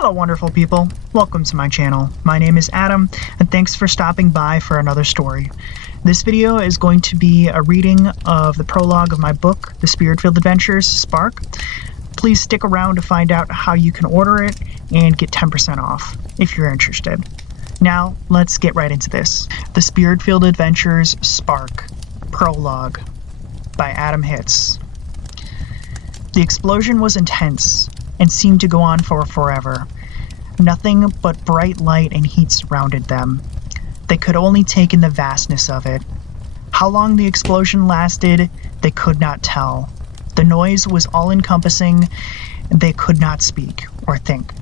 Hello wonderful people, welcome to my channel. My name is Adam and thanks for stopping by for another story. This video is going to be a reading of the prologue of my book, The Spirit-Filled Adventures, Spark. Please stick around to find out how you can order it and get 10% off if you're interested. Now let's get right into this. The Spirit-Filled Adventures, Spark, Prologue by Adam Hitz. The explosion was intense and seemed to go on for forever. Nothing but bright light and heat surrounded them. They could only take in the vastness of it. How long the explosion lasted, they could not tell. The noise was all-encompassing, and they could not speak or think.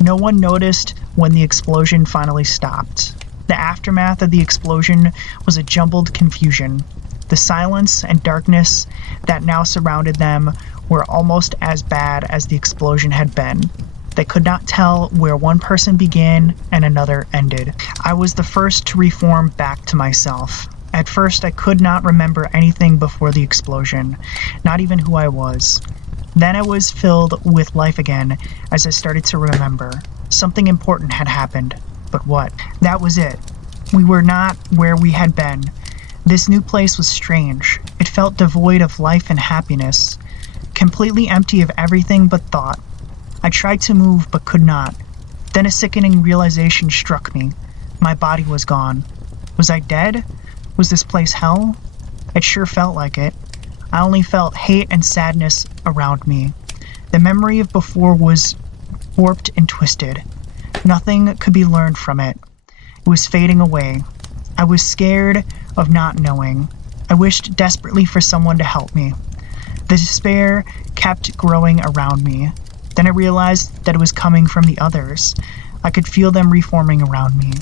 No one noticed when the explosion finally stopped. The aftermath of the explosion was a jumbled confusion. The silence and darkness that now surrounded them were almost as bad as the explosion had been. They could not tell where one person began and another ended. I was the first to reform back to myself. At first, I could not remember anything before the explosion, not even who I was. Then I was filled with life again as I started to remember. Something important had happened. But what? That was it. We were not where we had been. This new place was strange. It felt devoid of life and happiness, completely empty of everything but thought. I tried to move but could not. Then a sickening realization struck me. My body was gone. Was I dead? Was this place hell? It sure felt like it. I only felt hate and sadness around me. The memory of before was warped and twisted. Nothing could be learned from it. It was fading away. I was scared of not knowing. I wished desperately for someone to help me. The despair kept growing around me. Then I realized that it was coming from the others. I could feel them reforming around me.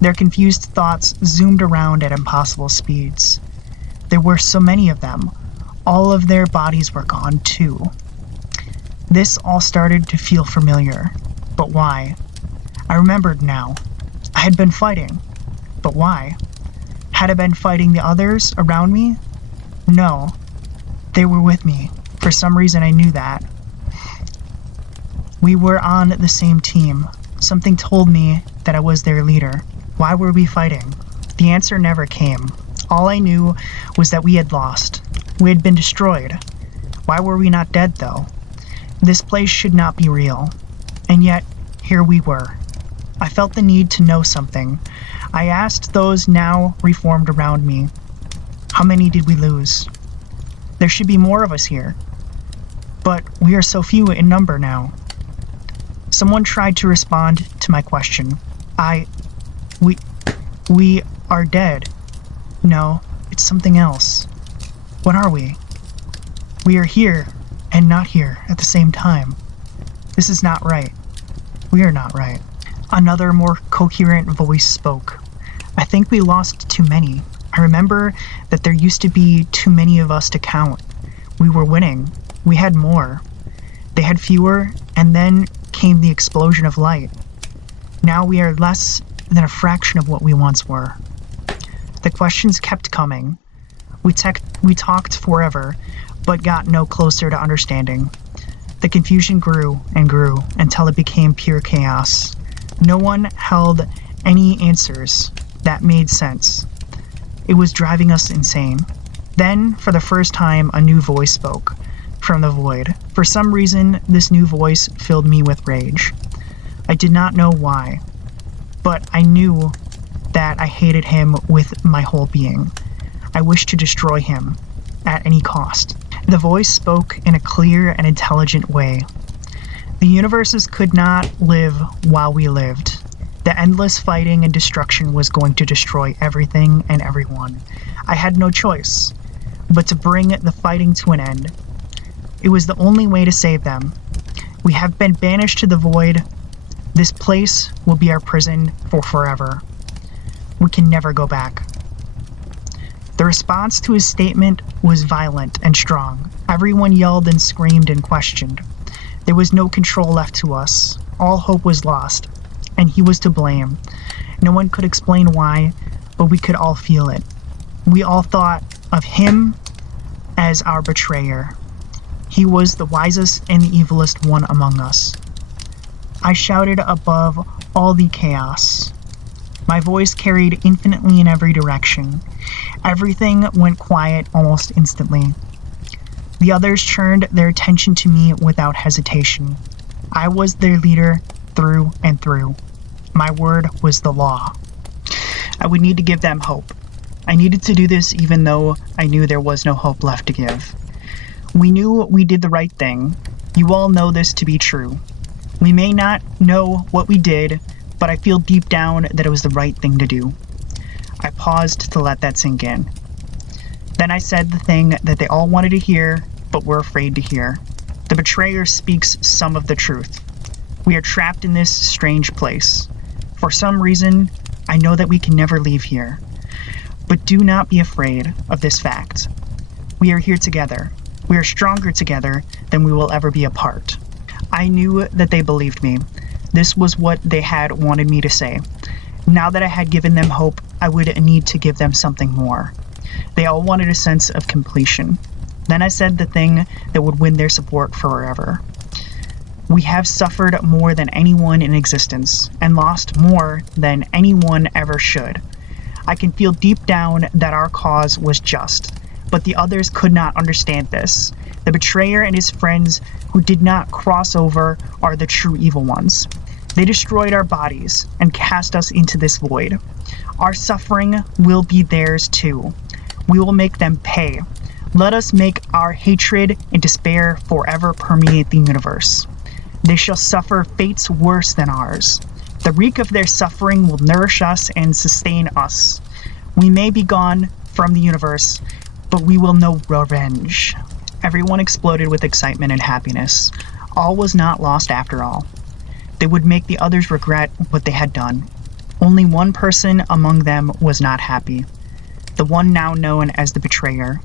Their confused thoughts zoomed around at impossible speeds. There were so many of them. All of their bodies were gone too. This all started to feel familiar. But why? I remembered now. I had been fighting. But why? Had I been fighting the others around me? No. They were with me. For some reason I knew that. We were on the same team. Something told me that I was their leader. Why were we fighting? The answer never came. All I knew was that we had lost. We had been destroyed. Why were we not dead, though? This place should not be real. And yet, here we were. I felt the need to know something. I asked those now reformed around me, how many did we lose? There should be more of us here. But we are so few in number now. Someone tried to respond to my question. We are dead. No, it's something else. What are we? We are here and not here at the same time. This is not right. We are not right. Another more coherent voice spoke. I think we lost too many. I remember that there used to be too many of us to count. We were winning. We had more. They had fewer, and then came the explosion of light. Now we are less than a fraction of what we once were. The questions kept coming. We talked forever, but got no closer to understanding. The confusion grew and grew until it became pure chaos. No one held any answers that made sense. It was driving us insane. Then, for the first time, a new voice spoke from the void. For some reason, this new voice filled me with rage. I did not know why, but I knew that I hated him with my whole being. I wished to destroy him at any cost. The voice spoke in a clear and intelligent way. The universes could not live while we lived. The endless fighting and destruction was going to destroy everything and everyone. I had no choice but to bring the fighting to an end. It was the only way to save them. We have been banished to the void. This place will be our prison for forever. We can never go back. The response to his statement was violent and strong. Everyone yelled and screamed and questioned. There was no control left to us. All hope was lost, and he was to blame. No one could explain why, but we could all feel it. We all thought of him as our betrayer. He was the wisest and the evilest one among us. I shouted above all the chaos. My voice carried infinitely in every direction. Everything went quiet almost instantly. The others turned their attention to me without hesitation. I was their leader through and through. My word was the law. I would need to give them hope. I needed to do this even though I knew there was no hope left to give. We knew we did the right thing. You all know this to be true. We may not know what we did, but I feel deep down that it was the right thing to do. I paused to let that sink in. Then I said the thing that they all wanted to hear, but were afraid to hear. The betrayer speaks some of the truth. We are trapped in this strange place. For some reason, I know that we can never leave here. But do not be afraid of this fact. We are here together. We are stronger together than we will ever be apart. I knew that they believed me. This was what they had wanted me to say. Now that I had given them hope, I would need to give them something more. They all wanted a sense of completion. Then I said the thing that would win their support forever. We have suffered more than anyone in existence, and lost more than anyone ever should. I can feel deep down that our cause was just, but the others could not understand this. The betrayer and his friends who did not cross over are the true evil ones. They destroyed our bodies and cast us into this void. Our suffering will be theirs too. We will make them pay. Let us make our hatred and despair forever permeate the universe. They shall suffer fates worse than ours. The reek of their suffering will nourish us and sustain us. We may be gone from the universe, but we will know revenge. Everyone exploded with excitement and happiness. All was not lost after all. They would make the others regret what they had done. Only one person among them was not happy. The one now known as the betrayer.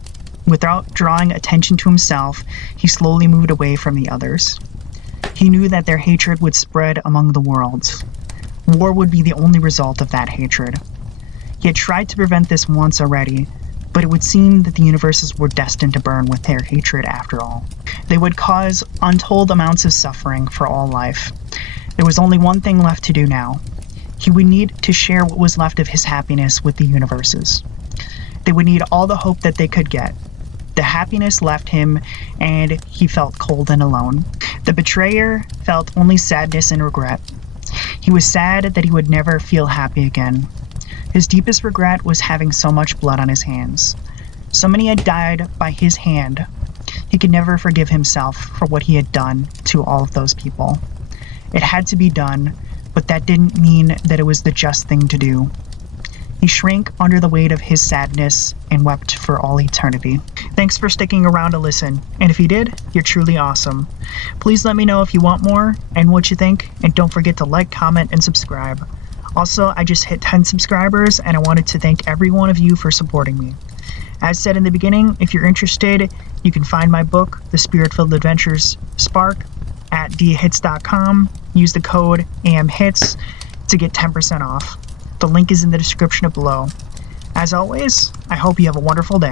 Without drawing attention to himself, he slowly moved away from the others. He knew that their hatred would spread among the worlds. War would be the only result of that hatred. He had tried to prevent this once already, but it would seem that the universes were destined to burn with their hatred after all. They would cause untold amounts of suffering for all life. There was only one thing left to do now. He would need to share what was left of his happiness with the universes. They would need all the hope that they could get. The happiness left him, and he felt cold and alone. The betrayer felt only sadness and regret. He was sad that he would never feel happy again. His deepest regret was having so much blood on his hands. So many had died by his hand. He could never forgive himself for what he had done to all of those people. It had to be done, but that didn't mean that it was the just thing to do. He shrank under the weight of his sadness and wept for all eternity. Thanks for sticking around to listen, and if you did, you're truly awesome. Please let me know if you want more and what you think, and don't forget to like, comment, and subscribe. Also, I just hit 10 subscribers, and I wanted to thank every one of you for supporting me. As said in the beginning, if you're interested, you can find my book, The Spirit-Filled Adventures Spark, at diahits.com. Use the code AMHITS to get 10% off. The link is in the description below. As always, I hope you have a wonderful day.